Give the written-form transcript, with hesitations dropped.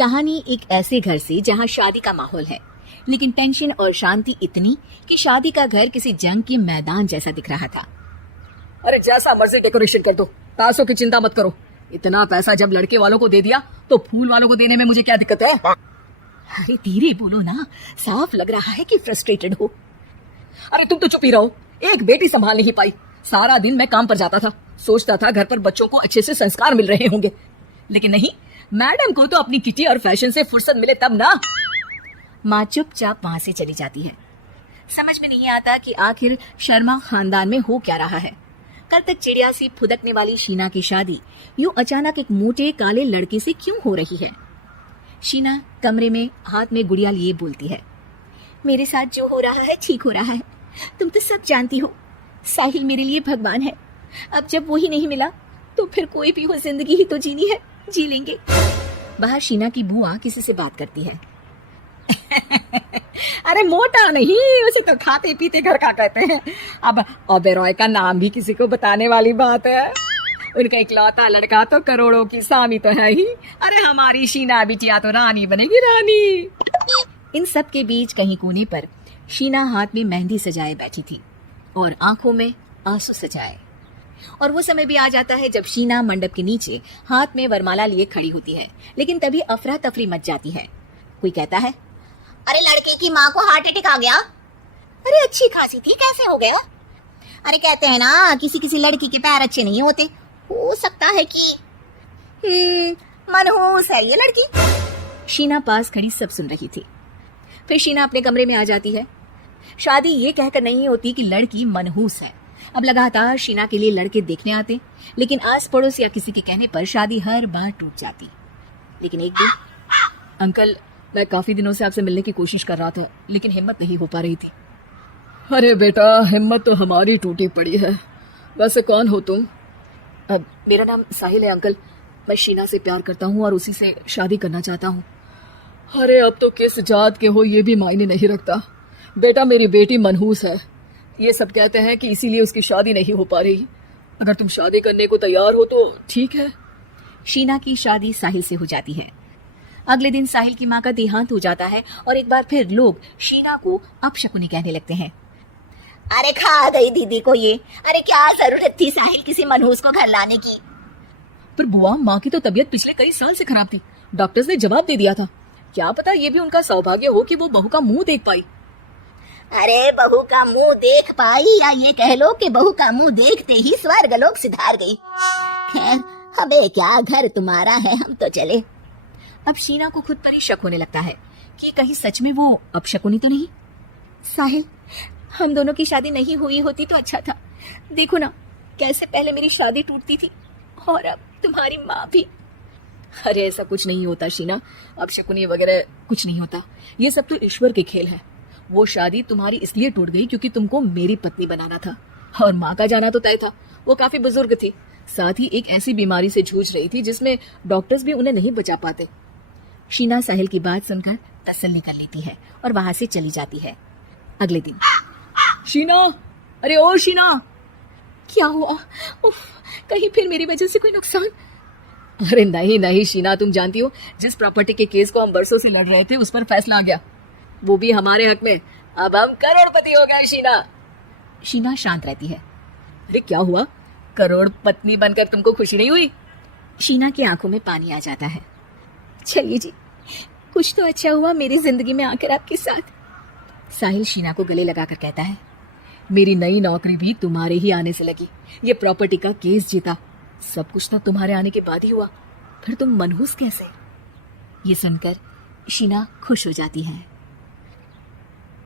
कहानी एक ऐसे घर से जहां शादी का माहौल है, लेकिन टेंशन और शांति इतनी कि शादी का घर किसी जंग के मैदान जैसा दिख रहा था। अरे जैसा मर्जी डेकोरेशन कर दो, पैसों की चिंता मत करो। इतना पैसा जब लड़के वालों को दे दिया तो फूल वालों को देने में मुझे क्या दिक्कत है? अरे धीरे बोलो ना, साफ लग रहा है कि फ्रस्ट्रेटेड हो। अरे तुम तो चुप ही रहो। एक बेटी संभाल नहीं पाई। सारा दिन मैं काम पर जाता था, सोचता था घर पर बच्चों को अच्छे से संस्कार मिल रहे होंगे, लेकिन नहीं, मैडम को तो अपनी किटी और फैशन से फुर्सत मिले तब ना। माँ चुपचाप वहां से चली जाती है। समझ में नहीं आता कि आखिर शर्मा खानदान में हो क्या रहा है। कल तक चिड़िया सी फुदकने वाली शीना की शादी यूं अचानक एक मोटे काले लड़के से क्यों हो रही है? शीना कमरे में हाथ में गुड़िया लिए बोलती है, मेरे साथ जो हो रहा है ठीक हो रहा है। तुम तो सब जानती हो, साहिल मेरे लिए भगवान है। अब जब वो ही नहीं मिला तो फिर कोई भी हो, जिंदगी ही तो जीनी है, जी लेंगे। बाहर शीना की बुआ किसी से बात करती है। अरे मोटा नहीं, उसे तो खाते पीते घर का कहते हैं। अब ओबेरॉय का नाम भी किसी को बताने वाली बात है। उनका इकलौता लड़का तो करोड़ों की स्वामी तो है ही। अरे हमारी शीना बिटिया तो रानी बनेगी, रानी। इन सब के बीच कहीं कोने पर शीना हाथ में मेहंदी सजाए बैठी थी और आंखों में आंसू सजाए। और वो समय भी आ जाता है जब शीना मंडप के नीचे हाथ में वरमाला लिए खड़ी होती है, लेकिन तभी अफरा तफरी मच जाती है। कोई कहता है, अरे लड़के की माँ को हार्ट अटैक आ गया। अरे अच्छी खासी थी, कैसे हो गया? अरे कहते हैं ना, किसी किसी लड़की के पैर अच्छे नहीं होते। हो सकता है कि मनहूस है ये लड़की। शीना पास खड़ी सब सुन रही थी। फिर शीना अपने कमरे में आ जाती है। शादी ये कहकर नहीं होती कि लड़की मनहूस है। अब लगातार शीना के लिए लड़के देखने आते, लेकिन आस पड़ोस या किसी के कहने पर शादी हर बार टूट जाती। लेकिन एक दिन, अंकल, मैं काफी दिनों से आपसे मिलने की कोशिश कर रहा था, लेकिन हिम्मत नहीं हो पा रही थी। अरे बेटा, हिम्मत तो हमारी टूटी पड़ी है। वैसे कौन हो तुम? मेरा नाम साहिल है अंकल। मैं शीना से प्यार करता हूँ और उसी से शादी करना चाहता हूँ। अरे अब तो किस जात के हो ये भी मायने नहीं रखता। बेटा, मेरी बेटी मनहूस है। ये सब कहते हैं कि इसीलिए उसकी शादी नहीं हो पा रही। अगर तुम शादी करने को तैयार हो तो ठीक है। शीना की शादी साहिल से हो जाती है। अगले दिन साहिल की माँ का देहांत हो जाता है और एक बार फिर लोग शीना को अपशकुनी कहने लगते हैं। अरे खा गई दीदी को ये। अरे क्या जरूरत थी साहिल किसी मनहूस को घर लाने की? पर बुआ, माँ की तो तबीयत पिछले कई साल से खराब थी। डॉक्टर्स ने जवाब दे दिया था। क्या पता ये भी उनका सौभाग्य हो कि वो बहू का मुंह देख पाई। अरे बहू का मुंह देख पाई, या ये कह लो कि बहू का मुंह देखते ही स्वर्ग लोक सिधार गई। खैर, हमें क्या, घर तुम्हारा है, हम तो चले। अब शीना को खुद पर ही शक होने लगता है कि कहीं सच में वो अपशकुनी तो नहीं। साहिल, हम दोनों की शादी नहीं हुई होती तो अच्छा था। देखो ना, कैसे पहले मेरी शादी टूटती थी और अब तुम्हारी माँ भी। अरे ऐसा कुछ नहीं होता शीना, अपशकुनी वगैरह कुछ नहीं होता। ये सब तो ईश्वर के खेल है। वो शादी तुम्हारी इसलिए टूट गई क्योंकि तुमको मेरी पत्नी बनाना था, और माँ का जाना तो तय था। वो काफी बुजुर्ग थी, साथ ही एक ऐसी बीमारी से जूझ रही थी जिसमें डॉक्टर्स भी उन्हें नहीं बचा पाते। शीना साहिल की बात सुनकर तसल्ली कर लेती है और वहां से चली जाती है। अगले दिन, शीना, अरे ओ शीना। क्या हुआ? उफ, कहीं फिर मेरी वजह से कोई नुकसान? अरे नहीं नहीं शीना, तुम जानती हो जिस प्रॉपर्टी के केस को हम बरसों से लड़ रहे थे उस पर फैसला आ गया, वो भी हमारे हक में। अब हम करोड़पति हो गए शीना। शीना शांत रहती है। अरे क्या हुआ? करोड़ पत्नी बनकर तुमको खुशी नहीं हुई? शीना की आंखों में पानी आ जाता है। चलिए जी, कुछ तो अच्छा हुआ मेरी जिंदगी में आकर आपके साथ। साहिल शीना को गले लगाकर कहता है, मेरी नई नौकरी भी तुम्हारे ही आने से लगी। ये प्रॉपर्टी का केस जीता, सब कुछ तो तुम्हारे आने के बाद ही हुआ। फिर तुम मनहूस कैसे? ये सुनकर शीना खुश हो जाती है।